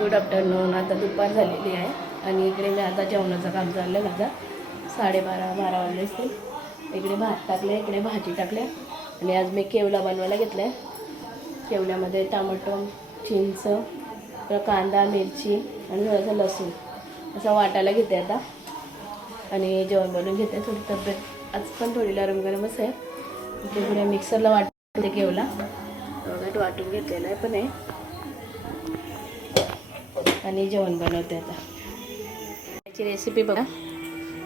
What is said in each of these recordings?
Good afternoon. आता दुपार झालेली आहे आणि इकडे मी आता जेवणाचं काम चाललं आहे माझा. 12:30 वाजले असतील. इकडे भात टाकले, इकडे भाजी टाकले आणि आज मी केवला बनवायला घेतला आहे. केवल्यामध्ये टमाटो, चिंच, कांदा, मिरची आणि थोडंसं लसूण असं वाटायला घेते आता आणि जेवण बनवून घेते. थोडी तब्येत आज पण थोडी गरमच आहे. इकडे पुढे मिक्सरला वाटते केवला वाटून घेतलेलं आहे पण आहे आणि जेवण बनवते आता. याची रेसिपी बघा.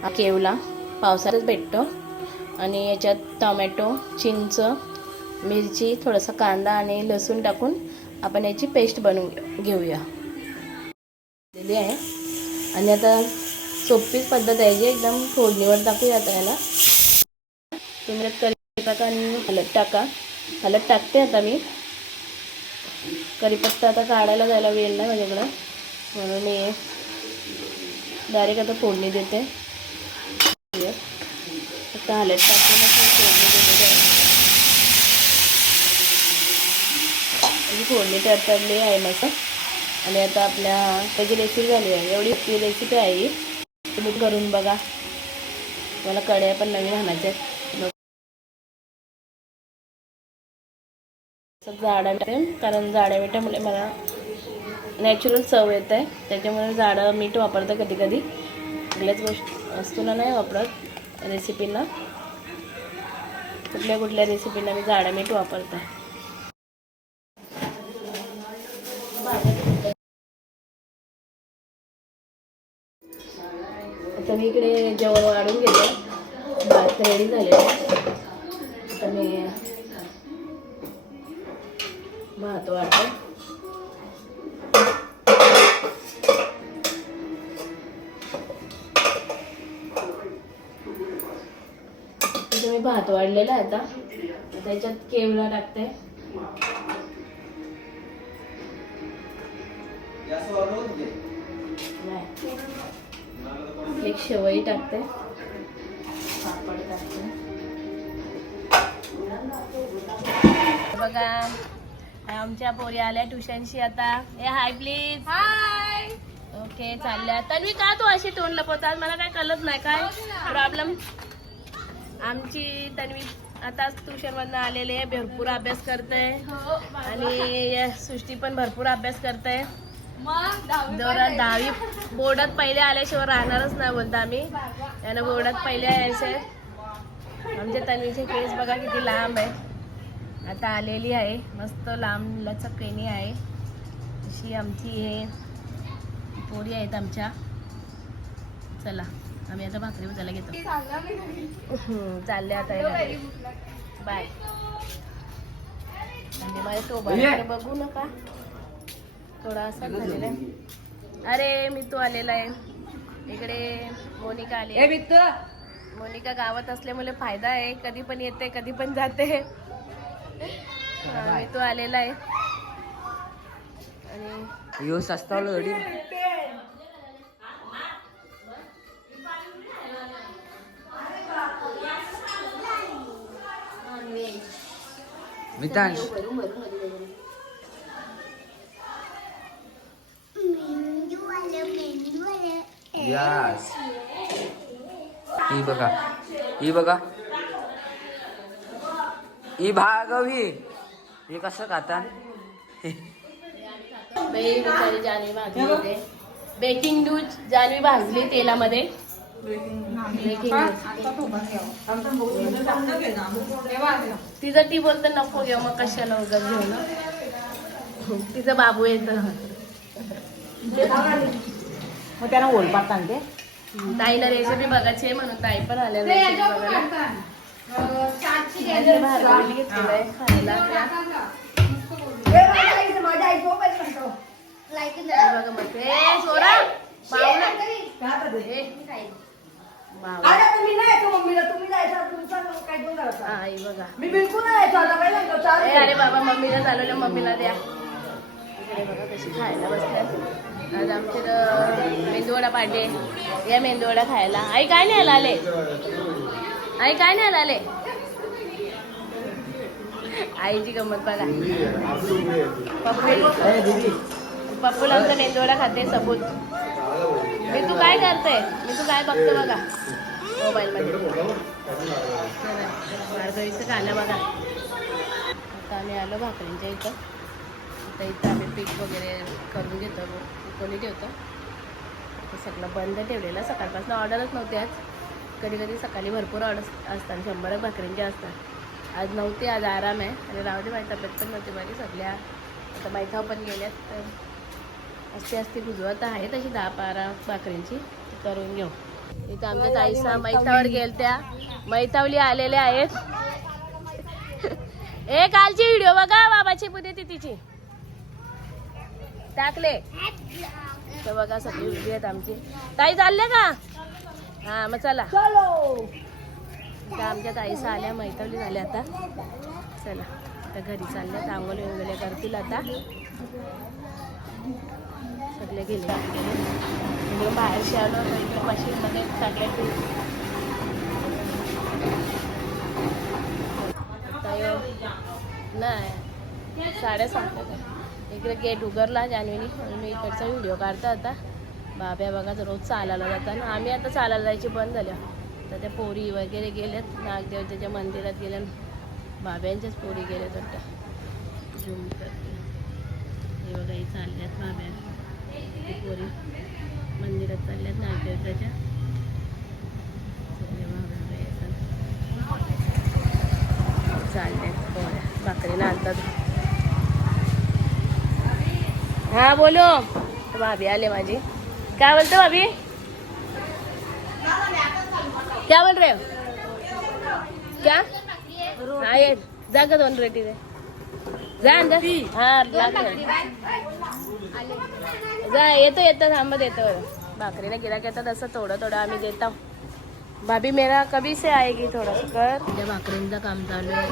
हा केवला पावसाळ्यात भेटतो आणि याच्यात टोमॅटो, चिंच, मिरची, थोडासा कांदा आणि लसूण टाकून आपण याची पेस्ट बनवून घेऊया दिली आहे. आणि आता सोपीच पद्धत आहे जी एकदम फोडणीवर टाकूया आता याला. तुम्ही कढी टाका आणि हळद टाका. हळद टाकते आता मी. कढीपत्ता आता काढायला जायला वेळ नाही माझ्याकडं म्हणून मी डायरेक्ट आता फोडणी देते. आता हळद टाकूनच फोडणी देते. फोडणी तडतडली आहे मस्त. आणि आता आपल्या त्याची रेसिपी झाली आहे. एवढी रेसिपी आहे ही. तुम्ही करून बघा. मला कढया पण नवीन आणायच्या आहेत. जाडा मीठ, कारण जाड्या मिठामुळे मला नॅचरल चव येत आहे. त्याच्यामुळे जाडं मीठ वापरतं कधी कधी. कुठल्याच वस्तूला नाही वापरत रेसिपींना. कुठल्या रेसिपींना मी जाडं मीठ वापरते. आता मी इकडे जेवण वाढून घेते. भात रेडी झालेला आहे. आता मी भात वाढते. मी भात वाढलेला आहे आता. त्याच्यात केवला टाकते. एक शेवई टाकते. पापड टाकते. बघा आमच्या पोरी आल्या ट्युशनशी आता. ए हाय प्लीज. हाय. ओके चालल्या. तन्वी का तू अशी तोंड लपवतात? मला काय कळत नाही. काय प्रॉब्लेम? आमची तन्वी आता ट्युशनमधनं आलेले आहे. भरपूर अभ्यास करते आणि सृष्टी पण भरपूर अभ्यास करते. 10वी बोर्डात पहिले आल्याशिवाय राहणारच नाही बोलता आम्ही. त्यांना बोर्डात पहिले यायचे. आमच्या तन्वीचे केस बघा किती लांब आहे. आता आलेली आहे. मस्त लांब लचक केणी आहे. अशी आमची हे पोरी आहेत आमच्या. चला आम्ही आता भाकरी उजायला घेतो. चालले आता बाय. म्हणजे माझ्या टोबाकडे बघू नका. थोडा असा झालेला आहे. अरे मितू आलेला आहे. इकडे मोनिका आली आहे. मोनिका गावात असल्यामुळे फायदा आहे. कधी पण येते कधी पण जाते. मितू आलेला आहे. आणि यो सस्ता मितांश यस. ही बघा ही भागवी. हे कसं खाता? जानवी भाजली. बेकिंग दूध जानवी भाजली तेलामध्ये. तिचं ती बोलत नको घेऊ. मग कशाला वगैरे घेऊ ना. तिचं बाबू येत मग त्यांना ओळपात आणते. ताईला रेसिपी बघायची आहे म्हणून ताई पण आल्या बघायला. घेतलेलं आहे खायला. बघा मग सोरा आई बघा. अरे बाबा मम्मीला चालवलं. मम्मीला द्या. इकडे बघा कशी खायला बसल्या. आज आमचे मेंदूवडा पाडले. या मेंदूवडा खायला. आई काय नाही आले? आई काय नाही आले? आईची गंमत बघा. पप्पूला आमचा मेंदूवडा खाते सबूत. मी तू काय करते, मी तू काय बघतो बघा मोबाईलमध्ये. भार्गवीचं खाणं बघा. आता आम्ही आलो भाकरींच्या इथं. आता इथं आम्ही पीठ वगैरे करून घेतो, कोणी ठेवतो. आता सगळं बंद ठेवलेलं, सकाळपासून ऑर्डरच नव्हते आज. कधी कधी सकाळी भरपूर ऑर्डर असतात, 100 भाकरींच्या असतात. आज नव्हती, आज आराम आहे. आणि राहू दे, माझी तब्येत पण नव्हती माझी. सगळ्या आता मैथाव पण गेल्यात, तर असते बुजवत आहे तशी 10-12 भाकरींची करून घेऊ. इथं आमच्या ताईसा मैथावर गेलत्या, मैथावली आलेल्या आहेत. ए कालची व्हिडिओ बघा बाबाची पुण्यतिथीची टाकले तर बघा, सगळी व्हिडिओ आहेत आमची. ताई चालले का? हा मग चला. आमच्या ताईसा आल्या, मैथावली झाल्या. आता चला, आता घरी चालल्या, आंघोळ वगैरे करतील. आता सगळे गेले बाहेरशी आलो, इकडे मशीनमध्ये सगळे नाही 7:30. इकडे गेट उघडला जान्हवीनी, म्हणून मी इकडचा व्हिडिओ काढता. आता बाब्या बघा रोज चालायला जातात. आम्ही आता चालायला जायची बंद झाल्या. तर त्या पोरी वगैरे गेल्यात नागदेवतेच्या मंदिरात गेल्या, बाब्यांच्याच पोरी गेल्यात वाटतं. झूम करते हे बघा, ही चालल्यात बाब्या, ती पोरी मंदिरात चालल्यात नागदेवतेच्या. सगळे बाब्या येतात, चालल्यात पोऱ्या भाकरीला आणतात. हाँ बोलो. तो भाभी आले माझी. क्या बोलते हो भाभी? क्या बोल रहे हो? क्या? हाँ ये जा का 2 रोटी दे, जा अंदर. हाँ जा, येतो थांबत येतो. भाकरीला गिराक येतात, असं थोडं थोडं आम्ही देतो. भाभी मेरा कभी से आएगी थोडं कर. त्या भाकरींचं काम चालू आहे,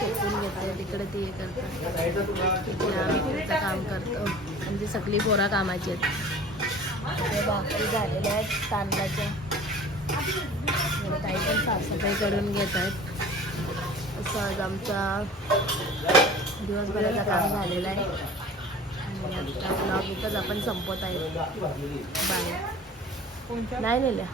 फेकून घेते तिकडे, ती हे करतात, इकडे आम्ही इकडचं काम करतो. म्हणजे सगळी पोरा कामाची आहेत. ते भाकरी झालेल्या आहेत तांदळाच्या. काही पण साफसफाई करून घेत आहेत. असं आज आमचा दिवसभराचं काम झालेलं आहे. आणि आता ब्लॉग इथंच आपण संपवत आहे. बाय. नाही नेल्या.